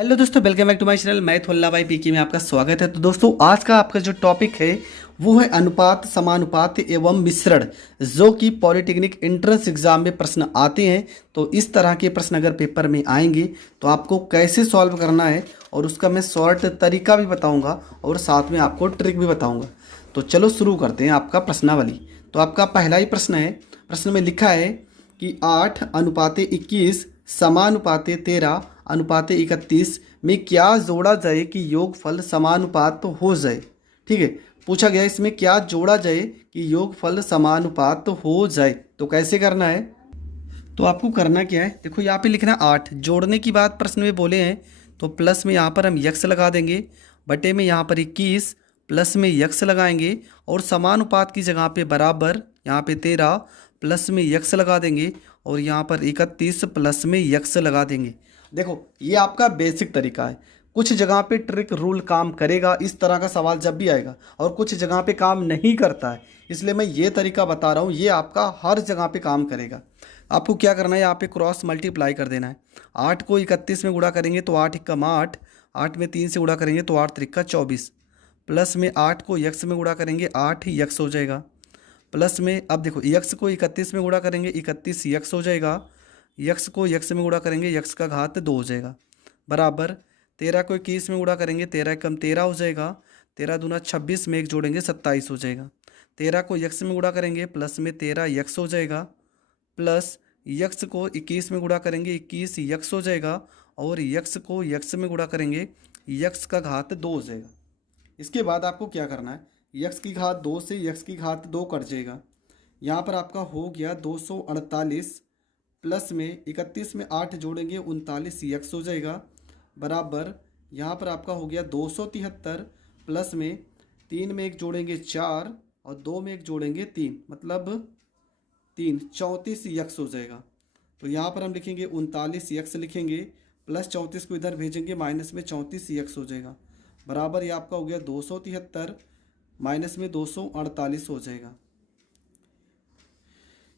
Hello दोस्तों, welcome back to my channel. मैं थोल्ला भाई पीके में आपका स्वागत है। तो दोस्तों, आज का आपका जो टॉपिक है वो है अनुपात, समानुपात एवं मिश्रण, जो कि पॉलिटेक्निक एंट्रेंस एग्जाम में प्रश्न आते हैं। तो इस तरह के प्रश्न अगर पेपर में आएंगे तो आपको कैसे सॉल्व करना है और उसका मैं शॉर्ट तरीका भी बताऊंगा और साथ में आपको ट्रिक भी बताऊंगा। तो चलो शुरू करते हैं आपका प्रश्नावली। तो आपका पहला ही प्रश्न है। प्रश्न में लिखा है कि 8:21 समानुपाते 13 अनुपाते 31 में क्या जोड़ा जाए कि योगफल समानुपात हो जाए। ठीक है, पूछा गया इसमें क्या जोड़ा जाए कि योगफल समानुपात हो जाए। तो कैसे करना है, तो आपको करना क्या है, देखो यहाँ पे लिखना 8। जोड़ने की बात प्रश्न में बोले हैं तो प्लस में यहाँ पर हम यक्स लगा देंगे, बटे में यहाँ पर 21 प्लस में यक्स लगाएंगे, और समानुपात की जगह पे बराबर यहाँ पे 13 प्लस में यक्स लगा देंगे, और यहाँ पर 31 प्लस में यक्स लगा देंगे। देखो ये आपका बेसिक तरीका है। कुछ जगह पे ट्रिक रूल काम करेगा, इस तरह का सवाल जब भी आएगा, और कुछ जगह पे काम नहीं करता है, इसलिए मैं ये तरीका बता रहा हूँ। ये आपका हर जगह पे काम करेगा। आपको क्या करना है, यहाँ पे क्रॉस मल्टीप्लाई कर देना है। 8 को 31 में गुणा करेंगे तो 8 एकम 8, 8 में 3 से गुणा करेंगे तो 8 त्रिका 24, प्लस में 8 को यक्स में गुणा करेंगे 8 ही यक्स हो जाएगा, प्लस में अब देखो यक्स को 31 में गुणा करेंगे 31 यक्स हो जाएगा, यक्स को यक्स में गुणा करेंगे यक्स का घात 2 हो जाएगा, बराबर 13 को 21 में गुणा करेंगे 13 एकम 13 हो जाएगा, 13 दूना 26 में एक जोड़ेंगे 27 हो जाएगा, 13 को यक्स में गुणा करेंगे प्लस में 13 यक्स हो जाएगा, प्लस यक्स को 21 में गुणा करेंगे 21 यक्स हो जाएगा, और यक्स को यक्स में गुणा करेंगे यक्स का घात 2 हो जाएगा। इसके बाद आपको क्या करना है, यक्स की घात 2 से यक्स की घात 2 कट जाएगा। यहाँ पर आपका हो गया 248, प्लस में 31 में 8 जोड़ेंगे 39 यक्स हो जाएगा, बराबर यहाँ पर आपका हो गया 273, प्लस में 3 में एक जोड़ेंगे 4 और 2 में एक जोड़ेंगे 3, मतलब 3 34 यक्स हो जाएगा। तो यहाँ पर हम लिखेंगे 39 यक्स लिखेंगे, प्लस 34 को इधर भेजेंगे माइनस में 34 यक्स हो जाएगा, बराबर ये आपका हो गया 273 माइनस में 248 हो जाएगा।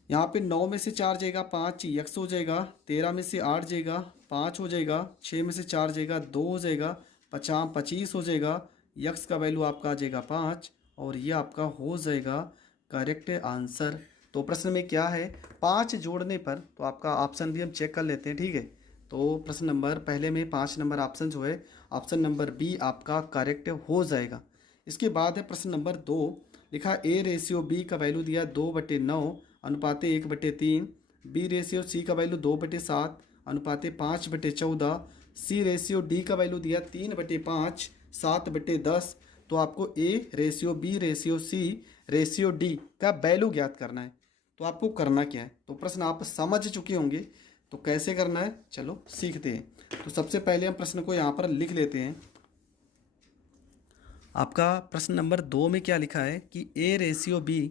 यहाँ पे 9 में से 4 जाएगा 5 यक्स हो जाएगा, 13 में से 8 जाएगा 5 हो जाएगा, 6 में से 4 जाएगा 2 हो जाएगा, 25 हो जाएगा, यक्स का वैल्यू आपका आ जाएगा 5, और ये आपका हो जाएगा करेक्ट आंसर। तो प्रश्न में क्या है, 5 जोड़ने पर, तो आपका ऑप्शन भी हम चेक कर लेते हैं। ठीक है, तो प्रश्न नंबर पहले में 5 नंबर ऑप्शन जो है, ऑप्शन नंबर बी आपका करेक्ट हो जाएगा। इसके बाद है प्रश्न नंबर 2। लिखा A/B का वैल्यू दिया 2/9 अनुपाते 1/3, B/C का वैल्यू 2/7 अनुपाते 5/14, C/D का वैल्यू दिया 3/5 7/10। तो आपको A/B/C/D का वैल्यू ज्ञात करना है। तो आपको करना क्या है, तो प्रश्न आप समझ चुके होंगे, तो कैसे करना है चलो सीखते हैं। तो सबसे पहले हम प्रश्न को यहाँ पर लिख लेते हैं। आपका प्रश्न नंबर 2 में क्या लिखा है कि A/B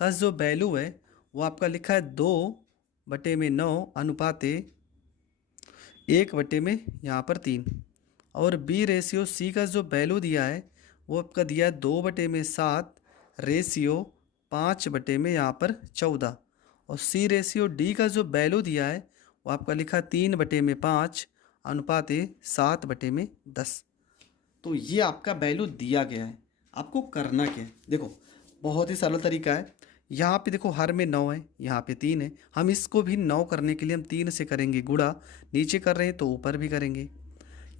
का जो वैल्यू है वो आपका लिखा है 2/9 अनुपाते 1/में यहाँ पर 3, और B/C का जो वैल्यू दिया है वो आपका दिया है 2/7 रेशियो 5/में यहाँ पर 14, और C/D का जो वैल्यू दिया है वो आपका लिखा 3/5 अनुपाते 7/में 10। तो ये आपका वैल्यू दिया गया है। आपको करना क्या है, देखो बहुत ही सरल तरीका है। यहाँ पे देखो हर में 9 है, यहाँ पे 3 है, हम इसको भी 9 करने के लिए हम 3 से करेंगे गुणा, नीचे कर रहे हैं तो ऊपर भी करेंगे।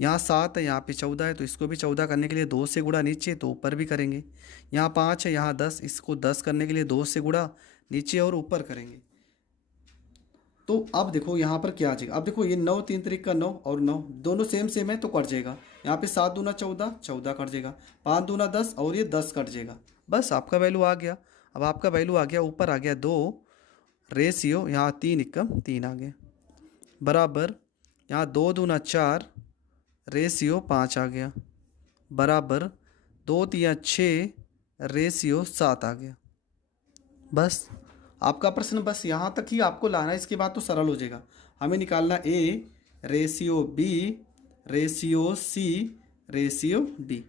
यहाँ 7 है, यहाँ पे 14 है, तो इसको भी 14 करने के लिए 2 से गुणा, नीचे तो ऊपर भी करेंगे। यहाँ 5 है, यहाँ 10, इसको 10 करने के लिए 2 से गुणा, नीचे और ऊपर करेंगे। तो अब देखो यहाँ पर क्या आ जाएगा, अब देखो ये 9 3 तरीक का 9 और 9 दोनों सेम सेम है तो कट जाएगा। यहाँ पे 7 दूना 14 14 कट जाएगा, 5 दूना 10 और ये 10 कट जाएगा। बस आपका वैल्यू आ गया। अब आपका वैल्यू आ गया, ऊपर आ गया 2 रेशियो, यहाँ 3 एकम 3 आ गया, बराबर यहाँ 2 दूना 4 रेशियो 5 आ गया, बराबर 2 3 6 रेशियो 7 आ गया। बस आपका प्रश्न बस यहाँ तक ही आपको लाना है, इसके बाद तो सरल हो जाएगा। हमें निकालना A/B/C/D।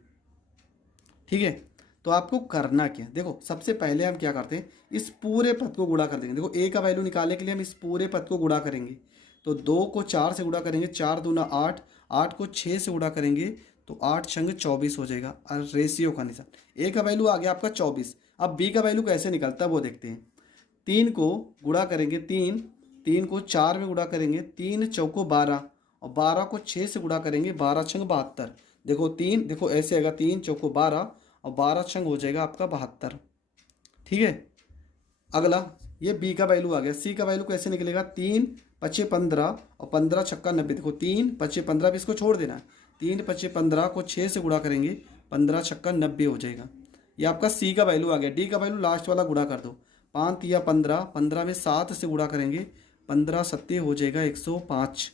ठीक है, तो आपको करना क्या, देखो सबसे पहले हम क्या करते हैं, इस पूरे पद को गुणा कर देंगे। देखो A का वैल्यू निकालने के लिए हम इस पूरे पद को गुणा करेंगे, तो 2 को 4 से गुणा करेंगे, 4 दूना 8 8 को 6 से गुणा करेंगे तो 8 छंग 24 हो जाएगा। और रेशियो का निशान, ए का वैल्यू आ गया आपका 24। अब बी का वैल्यू कैसे निकलता है वो देखते हैं। 3 को गुणा करेंगे, 3 को 4 में गुणा करेंगे, 3 चौको 12 और 12 को 6 से गुणा करेंगे, 12 छंग 72। देखो 3, देखो ऐसे आएगा 3 चौको 12 और 12 छंग हो जाएगा आपका 72। ठीक है, अगला ये बी का वैल्यू आ गया। सी का वैल्यू कैसे निकलेगा, 3 पचे 15 और 15 छक्का 90। देखो 3 पचे 15 भी इसको छोड़ देना है, 3 पचे 15 को 6 से गुणा करेंगे, 15 छक्का 90 हो जाएगा। ये आपका सी का वैल्यू आ गया। डी का वैल्यू लास्ट वाला गुणा कर दो, 5 तिया 15, 15 में 7 से गुणा करेंगे, 15 सत्ते हो जाएगा 105।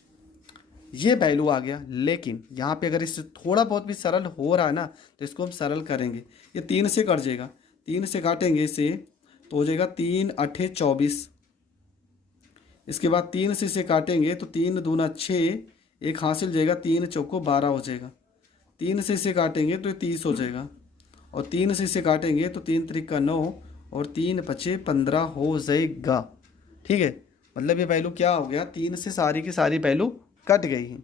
ये वैल्यू आ गया। लेकिन यहाँ पे अगर इससे थोड़ा बहुत भी सरल हो रहा है ना तो इसको हम सरल करेंगे। ये 3 से कट जाएगा, 3 से काटेंगे इसे तो हो जाएगा 3 अठे 24। इसके बाद 3 से इसे काटेंगे तो 3 दूना 6, एक हासिल जाएगा, 3 चौको 12 हो जाएगा। 3 से इसे काटेंगे तो 30 हो जाएगा और 3 से इसे काटेंगे तो 3 त्रिका 9 और 3 पचे 15 हो जाएगा। ठीक है, मतलब ये वैल्यू क्या हो गया, 3 से सारी की सारी वैल्यू कट गई हैं।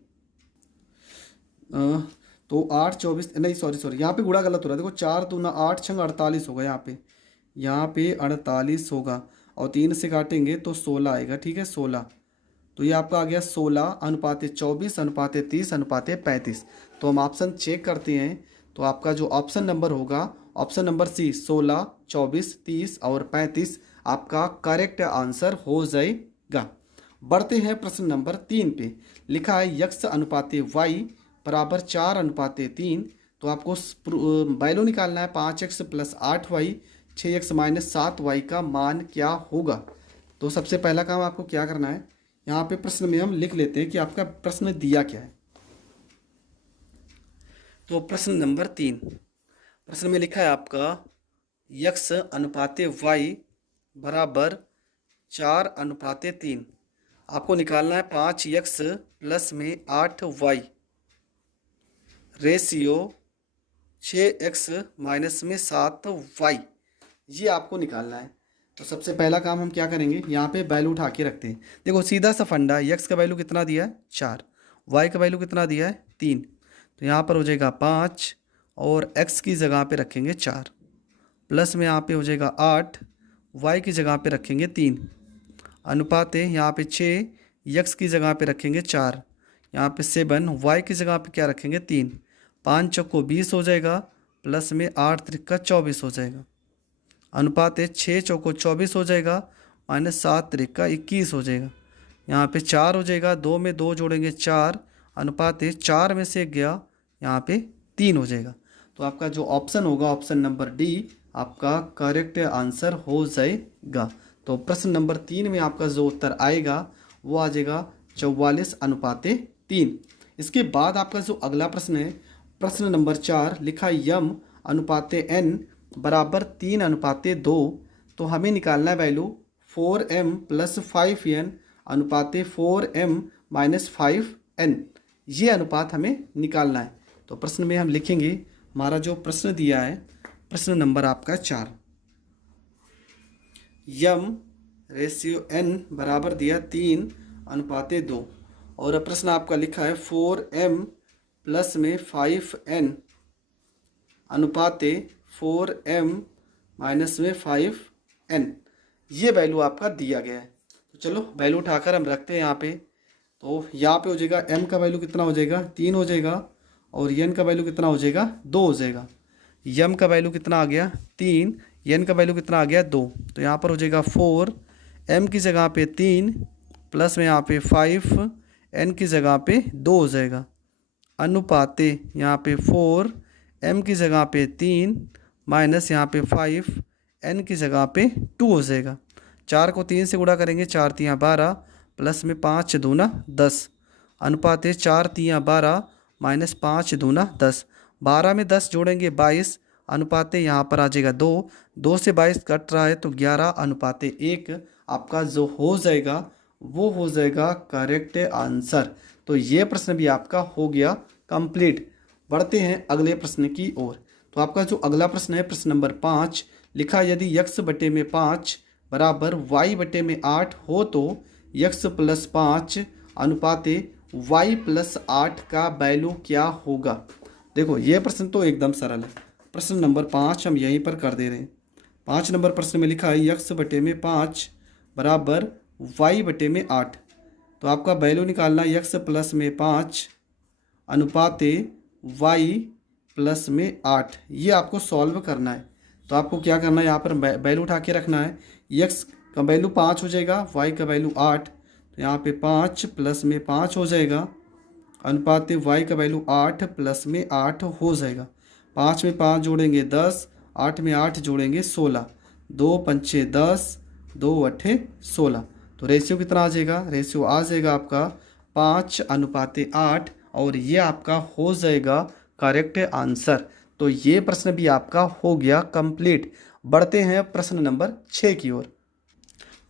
तो 8 24 नहीं सॉरी यहाँ पे गुणा गलत हो रहा है। देखो 4 दूना 8 छंग 48 होगा, यहाँ पे 48 होगा और 3 से काटेंगे तो 16 आएगा। ठीक है, 16। तो ये आपका आ गया 16 अनुपाते 24 अनुपाते 30 अनुपाते 35। तो हम ऑप्शन चेक करते हैं तो आपका जो ऑप्शन नंबर होगा, ऑप्शन नंबर सी 16, 24, 30 और 35 आपका करेक्ट आंसर हो जाएगा। बढ़ते हैं प्रश्न नंबर 3 पे। लिखा है यक्स अनुपाते वाई बराबर 4 अनुपाते 3। तो आपको वैल्यू निकालना है 5x plus 8y 6x minus 7y का मान क्या होगा। तो सबसे पहला काम आपको क्या करना है, यहाँ पे प्रश्न में हम लिख लेते हैं कि आपका प्रश्न दिया क्या है। तो प्रश्न नंबर 3, प्रश्न में लिखा है आपका यक्स अनुपाते वाई बराबर 4 अनुपाते 3। आपको निकालना है 5x प्लस में 8y रेशियो 6x माइनस में 7y, ये आपको निकालना है। तो सबसे पहला काम हम क्या करेंगे, यहाँ पे वैल्यू उठा के रखते हैं। देखो सीधा सा फंडा, x का वैल्यू कितना दिया है 4, y का वैल्यू कितना दिया है 3। तो यहाँ पर हो जाएगा 5 और x की जगह पे रखेंगे 4 प्लस में यहाँ पे हो जाएगा 8, y की जगह पे रखेंगे 3 अनुपाते यहाँ पे 6, x की जगह पे रखेंगे 4, यहाँ पे 7, y की जगह पे क्या रखेंगे 3। 5 चौको 20 हो जाएगा प्लस में 8 त्रिका 24 हो जाएगा अनुपाते 6 चौको 24 हो जाएगा माइनस 7 त्रिका 21 हो जाएगा। यहाँ पे 4 हो जाएगा, 2 में 2 जोड़ेंगे 4 अनुपाते 4 में से गया यहाँ पे 3 हो जाएगा। तो आपका जो ऑप्शन होगा ऑप्शन नंबर डी आपका करेक्ट आंसर हो जाएगा। तो प्रश्न नंबर 3 में आपका जो उत्तर आएगा वो आ जाएगा 44 अनुपाते 3। इसके बाद आपका जो अगला प्रश्न है प्रश्न नंबर 4, लिखा यम अनुपाते n बराबर 3 अनुपाते 2। तो हमें निकालना है value 4m plus 5n अनुपाते 4m minus 5n, ये अनुपात हमें निकालना है। तो प्रश्न में हम लिखेंगे हमारा जो प्रश्न दिया है प्रश्न नंबर आपका 4, यम रेशियो n बराबर दिया 3 अनुपाते 2 और प्रश्न आपका लिखा है 4m प्लस में 5n अनुपाते 4m माइनस में 5n, ये वैल्यू आपका दिया गया है। तो चलो वैल्यू उठाकर हम रखते हैं यहाँ पे। तो यहाँ पे हो जाएगा m का वैल्यू कितना हो जाएगा 3 हो जाएगा और n का वैल्यू कितना हो जाएगा 2 हो जाएगा। m का वैल्यू कितना आ गया 3, n का वैल्यू कितना आ गया 2। तो यहाँ पर हो जाएगा 4, m की जगह पे 3 प्लस में यहाँ पे 5, n की जगह पे 2 हो जाएगा अनुपाते यहाँ पे 4, m की जगह पे 3 माइनस यहाँ पे 5, n की जगह पे 2 हो जाएगा। 4 को 3 से गुणा करेंगे, 4 तियाँ 12 प्लस में 5 दूना 10 अनुपाते 4 तियाँ 12 माइनस 5 दूना 10। 12 में 10 जोड़ेंगे 22 अनुपाते यहाँ पर आ जाएगा 2, 2 से 22 कट रहा है तो 11 अनुपाते 1 आपका जो हो जाएगा वो हो जाएगा करेक्ट आंसर। तो ये प्रश्न भी आपका हो गया कंप्लीट। बढ़ते हैं अगले प्रश्न की ओर। तो आपका जो अगला प्रश्न है प्रश्न नंबर 5, लिखा यदि x बटे में 5 बराबर y बटे में 8 हो तो x प्लस 5 अनुपाते y प्लस 8 का वैल्यू क्या होगा। देखो ये प्रश्न तो एकदम सरल है। प्रश्न नंबर 5 हम यहीं पर कर दे रहे हैं। 5 नंबर प्रश्न में लिखा है x बटे में 5 बराबर y बटे में 8। तो आपका वैल्यू निकालना है x प्लस में 5 अनुपाते y प्लस में 8। ये आपको सॉल्व करना है। तो आपको क्या करना है, यहाँ पर वैल्यू उठा के रखना है। x का वैल्यू 5 हो जाएगा, y का वैल्यू 8। तो यहाँ पे 5 प्लस में 5 हो जाएगा अनुपात y का वैल्यू 8 प्लस में 8 हो जाएगा। 5 में 5 जोड़ेंगे 10, 8 में 8 जोड़ेंगे 16, 2 पंचे 10, 2 अट्ठे 16। तो रेशियो कितना आ जाएगा, रेशियो आ जाएगा आपका 5 अनुपात 8 और ये आपका हो जाएगा करेक्ट आंसर। तो ये प्रश्न भी आपका हो गया कंप्लीट। बढ़ते हैं प्रश्न नंबर 6 की ओर।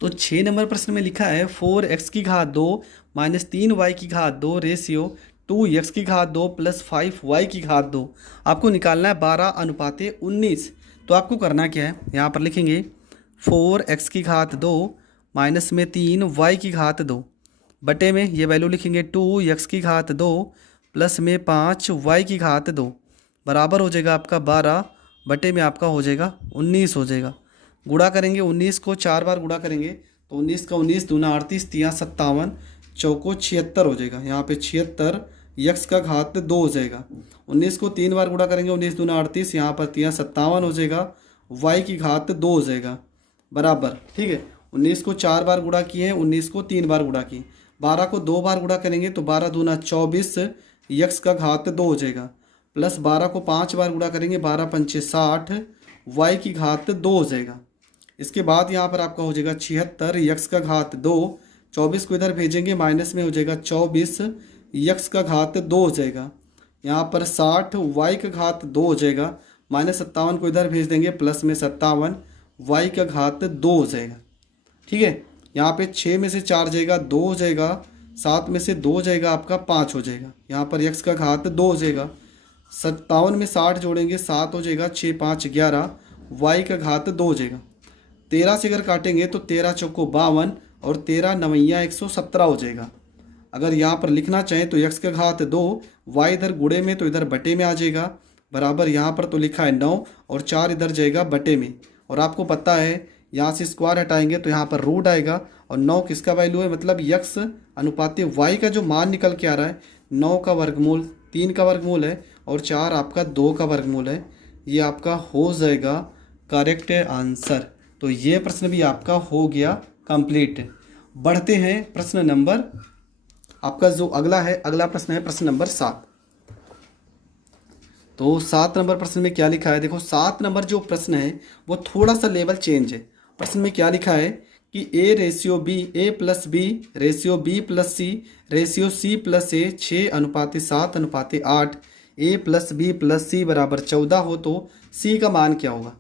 तो 6 नंबर प्रश्न में लिखा है 4x की घात 2 माइनस 3y की घात 2 रेशियो 2x की घात 2 प्लस 5y की घात 2। आपको निकालना है 12 अनुपात 19। तो आपको करना क्या है, यहाँ पर लिखेंगे 4x की घात 2 माइनस में 3y की घात 2 बटे में ये वैल्यू लिखेंगे 2x की घात 2 प्लस में 5y की घात 2 बराबर हो जाएगा आपका 12 बटे में आपका हो जाएगा 19 हो जाएगा। गुणा करेंगे 19 को 4 बार गुणा करेंगे तो 19 का 19 दूना 38, 3 57, चौको 76 हो जाएगा। यहाँ पे 76 x का घात 2 हो जाएगा। 19 को 3 बार गुणा करेंगे 19 दूना 38, यहाँ पर 3 57 हो जाएगा, y की घात 2 हो जाएगा बराबर। ठीक है, 19 को 4 बार गुणा किए हैं, 19 को 3 बार गुणा किए। 12 को 2 बार गुणा करेंगे तो 12 दूना 24 x का घात 2 हो जाएगा, प्लस 12 को 5 बार गुणा करेंगे 12 पंचे 60 y की घात 2 हो जाएगा। इसके बाद यहाँ पर आपका हो जाएगा 76 x का घात 2, 24 को इधर भेजेंगे माइनस में हो जाएगा 24 x का घात 2 हो जाएगा। यहाँ पर 60 y का घात 2 हो जाएगा, माइनस 57 को इधर भेज देंगे प्लस में 57 y का घात 2 हो जाएगा। ठीक है, यहाँ पे 6 में से 4 जाएगा 2 हो जाएगा, 7 में से 2 जाएगा आपका 5 हो जाएगा। यहाँ पर x का घात 2 हो जाएगा, 57 में 60 जोड़ेंगे 7 हो जाएगा, 6 5 11 y का घात 2 हो जाएगा। 13 से अगर काटेंगे तो 13 चौको 52 और 13 नवैया 117 हो जाएगा। अगर यहाँ पर लिखना चाहें तो x का घात 2, y इधर गुणे में तो इधर बटे में आ जाएगा बराबर। यहाँ पर तो लिखा है 9 और 4 इधर जाएगा बटे में। और आपको पता है यहाँ से स्क्वायर हटाएंगे तो यहाँ पर रूट आएगा और 9 किसका वैल्यू है, मतलब x अनुपात y का जो मान निकल के आ रहा है 9 का वर्गमूल 3 का वर्गमूल है और 4 आपका 2 का वर्गमूल है। ये आपका हो जाएगा करेक्ट आंसर। तो ये प्रश्न भी आपका हो गया कंप्लीट। बढ़ते हैं प्रश्न नंबर, आपका जो अगला है, अगला प्रश्न है प्रश्न नंबर 7। तो 7 नंबर प्रश्न में क्या लिखा है, देखो 7 नंबर जो प्रश्न है वो थोड़ा सा लेवल चेंज है। प्रश्न में क्या लिखा है कि a ratio b, a plus B ratio b plus C ratio c plus a 6 अनुपात 7 अनुपात 8 a plus B plus C बराबर 14 हो तो c का मान क्या होगा।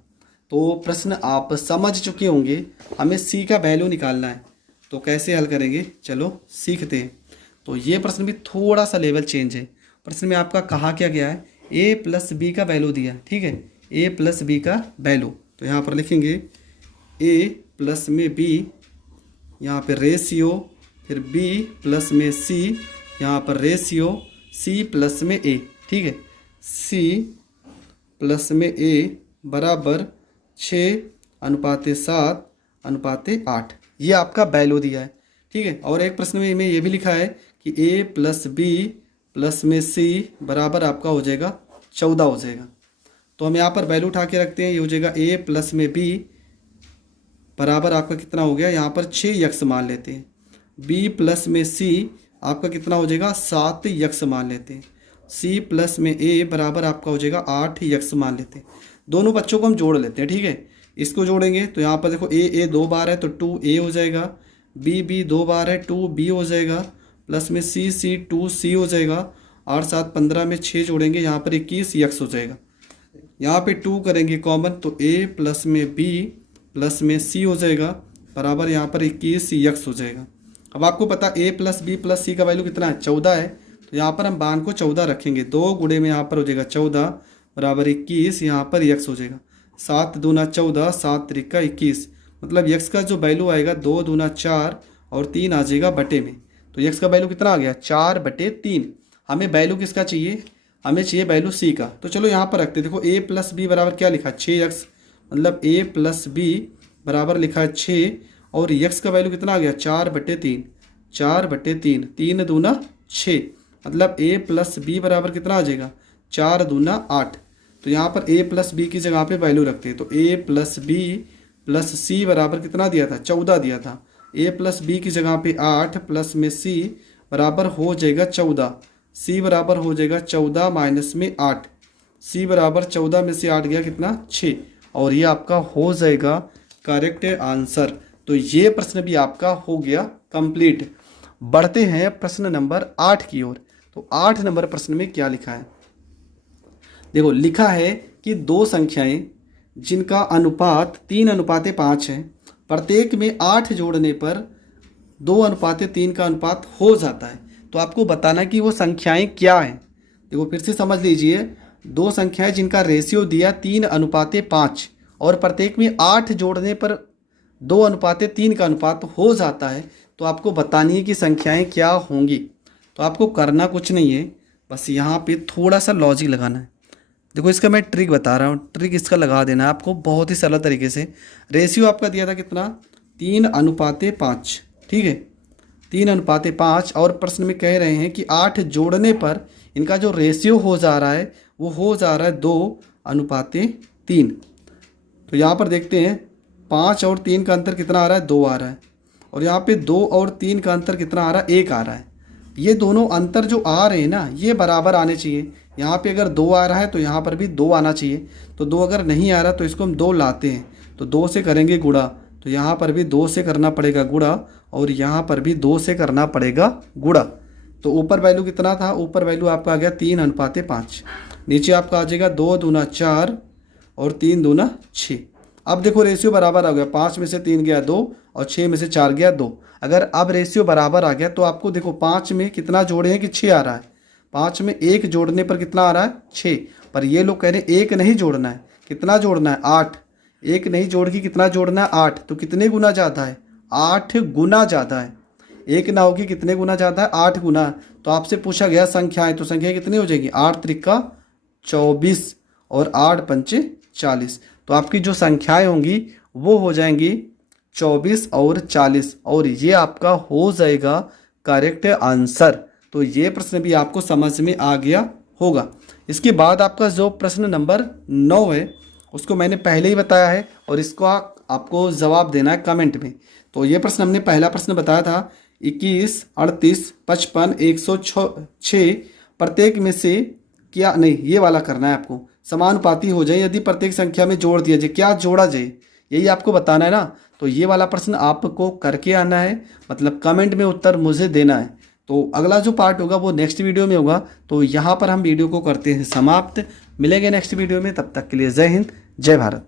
तो प्रश्न आप समझ चुके होंगे, हमें c का वैल्यू निकालना है। तो कैसे हल करेंगे, चलो सीखते हैं। तो ये प्रश्न भी थोड़ा सा लेवल चेंज है। प्रश्न में आपका कहा क्या गया है, a प्लस बी का वैल्यू दिया, ठीक है, a प्लस बी का वैल्यू। तो यहाँ पर लिखेंगे a प्लस में b, यहाँ पर रेशियो, फिर b प्लस में c, यहाँ पर रेशियो c प्लस में a, ठीक है, c प्लस में a बराबर 6 अनुपात 7 अनुपात 8। ये आपका वैल्यू दिया है, ठीक है। और एक प्रश्न में ये भी लिखा है कि a प्लस बी प्लस में c बराबर आपका हो जाएगा 14 हो जाएगा। तो हम यहाँ पर वैल्यू उठा के रखते हैं, ये हो जाएगा a प्लस में b बराबर आपका कितना हो गया, यहाँ पर 6x मान लेते हैं। b प्लस में c आपका कितना हो जाएगा, 7x मान लेते हैं। c प्लस में a बराबर आपका हो जाएगा 8x मान लेते हैं। दोनों बच्चों को हम जोड़ लेते हैं, ठीक है। इसको जोड़ेंगे तो यहाँ पर देखो a 2 बार है तो 2a हो जाएगा, b 2 बार है 2b हो जाएगा, प्लस में c 2c हो जाएगा। 8 7 15 में 6 जोड़ेंगे, यहाँ पर 21x हो जाएगा। यहाँ पे 2 करेंगे कॉमन तो a प्लस में b प्लस में c हो जाएगा बराबर यहाँ पर 21x हो जाएगा। अब आपको पता a प्लस बी प्लस सी का वैल्यू कितना है, 14 है। तो यहाँ पर हम मान को 14 रखेंगे, 2 गुणे में यहाँ पर हो जाएगा 14 बराबर 21, यहाँ पर x हो जाएगा। 7 दूना 14, 7 त्रिका 21, मतलब x का जो वैल्यू आएगा 2 दूना 4 और 3 आ जाएगा बटे में। तो x का वैल्यू कितना आ गया 4/3। हमें वैल्यू किसका चाहिए, हमें चाहिए वैल्यू c का। तो चलो यहाँ पर रखते हैं। देखो a + b बराबर क्या लिखा है 6x, मतलब a + b बराबर लिखा है 6 और x का वैल्यू कितना आ गया 4/3। 4/3, 3 दूना 6, मतलब a + b बराबर कितना आ जाएगा 4 दूना 8। तो यहाँ पर a + b की जगह पे वैल्यू रखते हैं। तो a + b + c बराबर कितना दिया था 14 दिया था। a + b की जगह पे 8 प्लस में c बराबर हो जाएगा 14। c बराबर हो जाएगा 14 माइनस में 8। c बराबर 14 में से 8 गया कितना 6, और ये आपका हो जाएगा करेक्ट आंसर। तो ये प्रश्न भी आपका हो गया कंप्लीट। बढ़ते हैं प्रश्न नंबर 8 की ओर। तो 8 नंबर प्रश्न में क्या लिखा है, देखो लिखा है कि दो संख्याएं जिनका अनुपात 3:5 है, प्रत्येक में 8 जोड़ने पर 2:3 का अनुपात हो जाता है। तो आपको बताना कि वो संख्याएं क्या हैं। देखो फिर से समझ लीजिए, दो संख्याएं जिनका रेशियो दिया 3:5 और प्रत्येक में 8 जोड़ने पर 2:3 का अनुपात हो जाता है। तो आपको बतानी है कि संख्याएं क्या होंगी। तो आपको करना कुछ नहीं है, बस यहाँ पे थोड़ा सा लॉजिक लगाना है। देखो इसका मैं ट्रिक बता रहा हूँ, ट्रिक इसका लगा देना है आपको बहुत ही सरल तरीके से। रेशियो आपका दिया था कितना 3:5, ठीक है 3:5, और प्रश्न में कह रहे हैं कि 8 जोड़ने पर इनका जो रेशियो हो जा रहा है वो हो जा रहा है 2:3। तो यहाँ पर देखते हैं 5 और 3 का अंतर कितना आ रहा है 2 आ रहा है, और यहाँ पे 2 और 3 का अंतर कितना आ रहा है 1 आ रहा है। ये दोनों अंतर जो आ रहे हैं ना ये बराबर आने चाहिए। यहाँ पे अगर 2 आ रहा है तो यहाँ पर भी 2 आना चाहिए। तो 2 अगर नहीं आ रहा तो इसको हम 2 लाते हैं, तो 2 से करेंगे गुणा, तो यहाँ पर भी 2 से करना पड़ेगा गुणा, और यहाँ पर भी 2 से करना पड़ेगा गुणा। तो ऊपर वैल्यू कितना था, ऊपर वैल्यू आपका आ गया 3:5। नीचे आपका आ जाएगा 2 दूना 4 और 3 दूना 6। अब देखो रेशियो बराबर आ गया, 5 में से 3 गया 2 और 6 में से 4 गया 2। अगर अब रेशियो बराबर आ गया तो आपको देखो 5 में कितना जोड़े हैं कि 6 आ रहा है, 5 में 1 जोड़ने पर कितना आ रहा है 6। पर ये लोग कह रहे हैं 1 नहीं जोड़ना है, कितना जोड़ना है 8। 1 नहीं जोड़ के कितना जोड़ना है 8। तो कितने गुना ज़्यादा है 8 गुना ज़्यादा है। 1 ना होगी कितने गुना ज़्यादा है 8 गुना। तो आपसे पूछा गया संख्याएं, तो संख्या कितनी हो जाएगी 8 त्रिका 24 और 8 पंचे 40। तो आपकी जो संख्याएं होंगी वो हो जाएंगी 24 और 40, और ये आपका हो जाएगा करेक्ट आंसर। तो ये प्रश्न भी आपको समझ में आ गया होगा। इसके बाद आपका जो प्रश्न नंबर 9 है उसको मैंने पहले ही बताया है, और इसको आपको जवाब देना है कमेंट में। तो ये प्रश्न हमने पहला प्रश्न बताया था 21, 38, 55, 106 प्रत्येक में से क्या, नहीं ये वाला करना है आपको, समानुपाती हो जाए यदि प्रत्येक संख्या में जोड़ दिया जाए, क्या जोड़ा जाए यही आपको बताना है ना। तो ये वाला प्रश्न आपको करके आना है, मतलब कमेंट में उत्तर मुझे देना है। तो अगला जो पार्ट होगा वो नेक्स्ट वीडियो में होगा। तो यहाँ पर हम वीडियो को करते हैं समाप्त। मिलेंगे नेक्स्ट वीडियो में, तब तक के लिए जय हिंद जय भारत।